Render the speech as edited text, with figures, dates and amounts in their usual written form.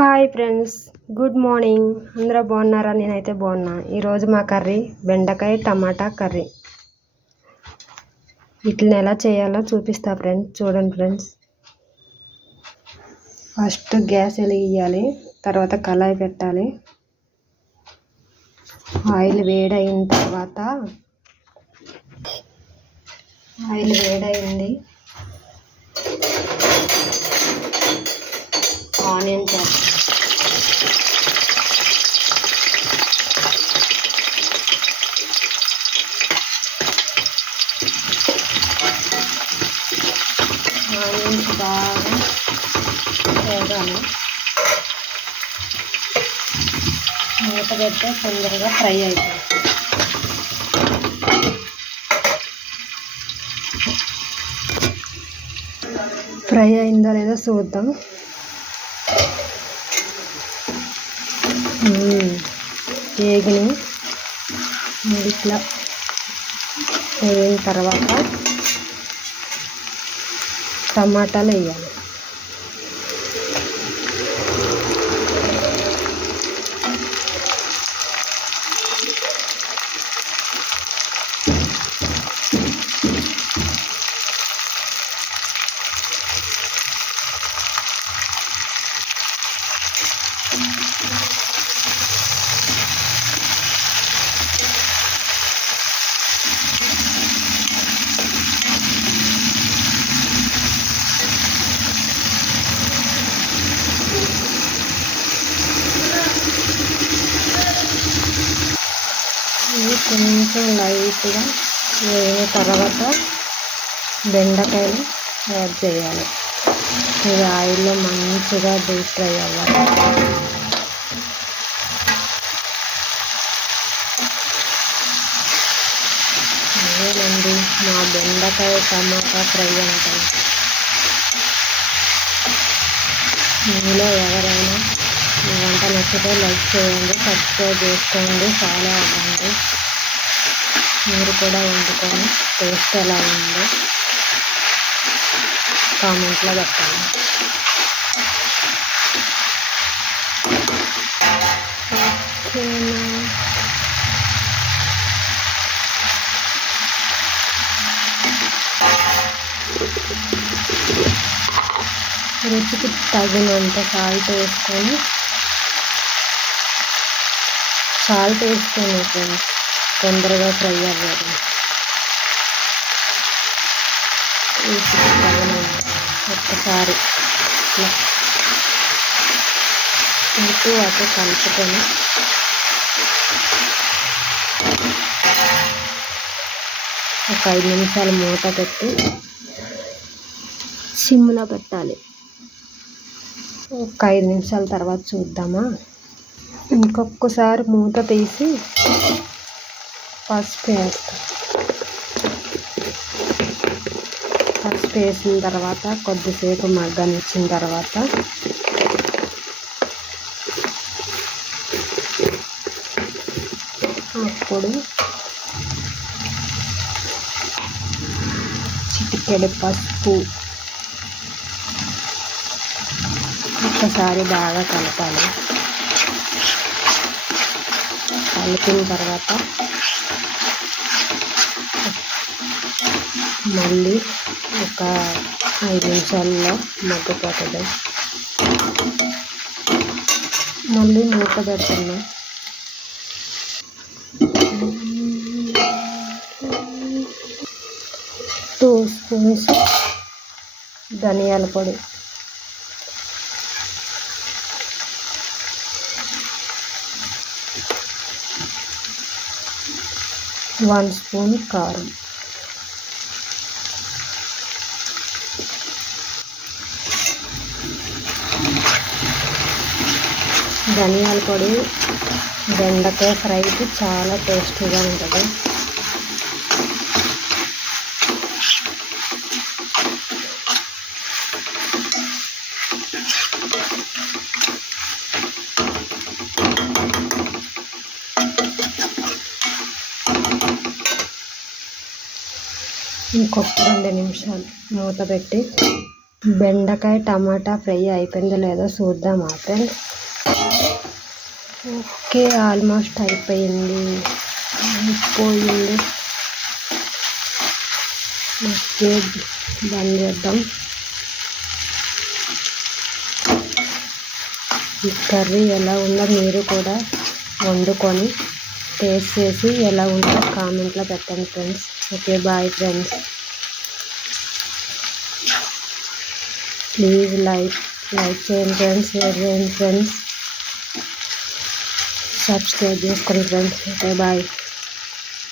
Hi friends, good morning. అందరూ బాగున్నారా? నేనైతే బాగున్నా. ఈరోజు మా కర్రీ బెండకాయ టమాటా కర్రీ. వీటిని ఎలా చేయాలో చూపిస్తా ఫ్రెండ్స్. చూడండి ఫ్రెండ్స్, ఫస్ట్ గ్యాస్ వెలిగియాలి, తర్వాత కళాయి పెట్టాలి. ఆయిల్ వేడైన తర్వాత ఆయిల్ వేడైంది, ఆనియన్ చేస్తాం. ఆనియన్స్ బాగా వేగాలి, మూత పెడితే తొందరగా ఫ్రై అవుతుంది. ఫ్రై అయిందో లేదో చూద్దాం. వేగిని ఇట్లా వేగిన తర్వాత టమాటాలు వేయాలి. ఇది కొంచెం లైట్గా వేగిన తర్వాత బెండకాయలు యాడ్ చేయాలి. ఇది ఆయిల్లో మంచిగా డీప్ ఫ్రై అవ్వాలి. అదేనండి మా బెండకాయ టమాటా ఫ్రై అంటారు. మీలో ఎవరైనా ఈ వంట నచ్చితే లైక్ చేయండి, సబ్స్క్రైబ్ చేసుకోండి, ఫాలో అవ్వండి. మీరు కూడా వండుకొని టేస్ట్ ఎలా ఉందో కామెంట్లో పెట్టండి. రుచికి తగినంత సాల్ట్ వేసుకొని ఫ్రెండ్స్, తొందరగా ఫ్రై అవ్వదు. రుచికి తగినంత ఒక్కసారి ఇటు అటు కలుపుకొని ఒక 5 నిమిషాలు మూత పెట్టి సిమ్లో పెట్టాలి. ఒక 5 నిమిషాల తర్వాత చూద్దామా. ఇంకొకసారి మూత తీసి పసుపు వేస్తాం. పసుపు వేసిన తర్వాత కొద్దిసేపు మగ్గనిచ్చిన తర్వాత అప్పుడు చిటికెడు పసుపు, ఒక్కసారి బాగా కలపాలి. కలిపిన తర్వాత మళ్ళీ ఒక 5 నిమిషాల్లో మగ్గిపోతుంది. మళ్ళీ మూత పెడుతున్నాం. టూ స్పూన్స్ ధనియాల పొడి, 1 స్పూన్ కారం, ధనియాల పొడి బెండకాయ ఫ్రైకి చాలా టేస్టీగా ఉంటుంది. ఇంకొక 2 నిమిషాలు మూత పెట్టి బెండకాయ టమాటా ఫ్రై అయిపోయిందో లేదో చూద్దామా ఫ్రెండ్స్. ఓకే, ఆల్మోస్ట్ అయిపోయింది. ఓకే, బంద్ చేద్దాం. ఈ కర్రీ ఎలా ఉందో మీరు కూడా వండుకొని టేస్ట్ చేసి ఎలా ఉందో కామెంట్లో పెట్టండి friends. Okay, bye friends. Please like చేయండి ఫ్రెండ్స్, షేర్ చేయండి ఫ్రెండ్స్, సబ్స్క్రైబ్ చేసుకోండి ఫ్రెండ్స్. Okay, bye.